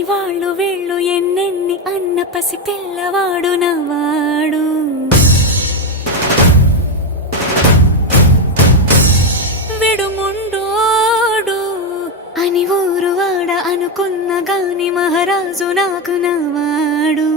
ఇవాళ్ళు వీళ్ళు ఎన్నెన్ని అన్న పసి పిల్లవాడు నవాడు విడుముండోడు అని ఊరు వాడ అనుకున్న గాని మహారాజు నాకు నవాడు.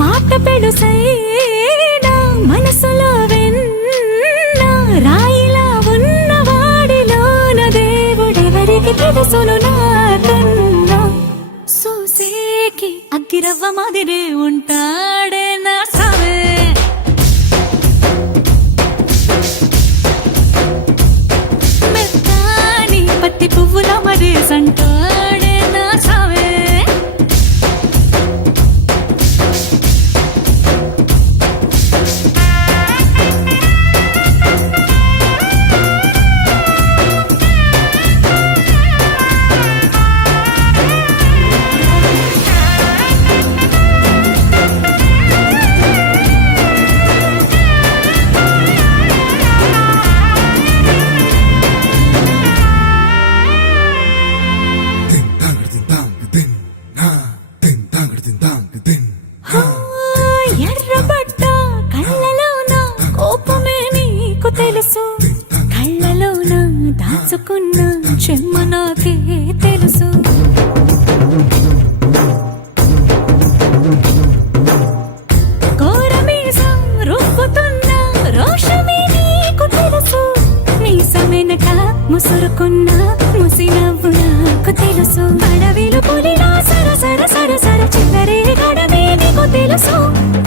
మాట పెడుసైనా మనసులో వెన్న రాయిలా ఉన్నవాడిలోన దేవుడెవరికి తెలుసును నాకన్నా. సూసేకి అగ్గిరవ్వ మాదిరే ఉంటాడే నా సావే, మెత్తాని పత్తి పువ్వుల మరేసంటాడే నా సావే. ఎర్రబడ్డ కళ్ళలోన కోపమే నీకు తెలుసు, కళ్ళలోన దాచుకున్న చెమ్మ నాకే తెలుసు. కోరమీసం రుబ్బుతున్న రోషమే నీకు తెలుసు, మీసమెనక ముసురుకున్న ముసినవ్వు నాకు తెలుసు. అడవిలు పులినా సరసర సరసర చిల్లరే గడమే నీకు తెలుసు,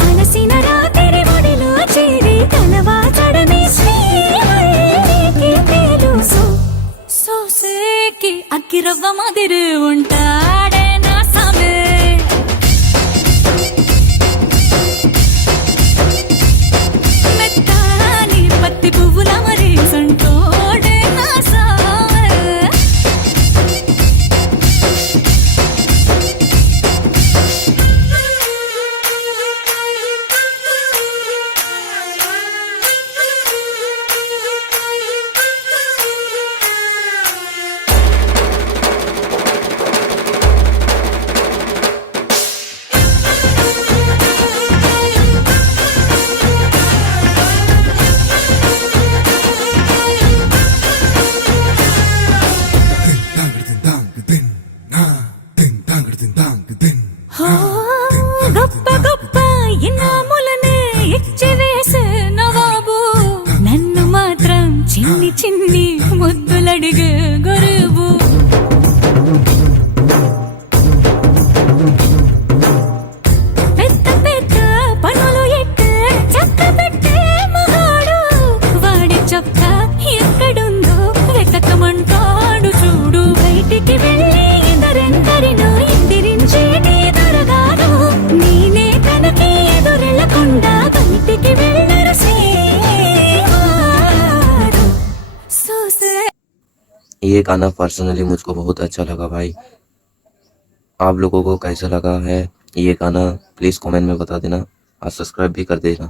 అలసిన రాత్రి ఒడిలో చేరి కలవాచడమే శ్రీవల్లికి తెలుసు. సోసేకి అగ్గిరవ్వ మాదిరి ఉంటాడే నా సామే, మెత్తాని పత్తి పువ్వుల మరేసంటోడే నా సామే. గొప్ప గొప్ప ఇనాములనే ఇచ్చి వేసే నవాబు, నన్ను మాత్రం చిన్ని చిన్ని ముద్దులడిగే గురువు. పెద్ద పెద్ద పనులు ఎట్టే చక్క పెట్టే మగాడు, వాడి చొక్క ఎక్కడుందో వెతకమంటాడు చూడు. బయటికి వెళ్ళి ఇద్దరెందరినో ఎదిరించేటి దొరగారు, నేనే తనకి ఎదురెళ్ళకుండా బయటికి వెళ్ళరు సేవారు. ये गाना पर्सनली मुझको बहुत अच्छा लगा भाई। आप लोगों को कैसा लगा है ये गाना प्लीज़ कमेंट में बता देना और सब्सक्राइब भी कर देना।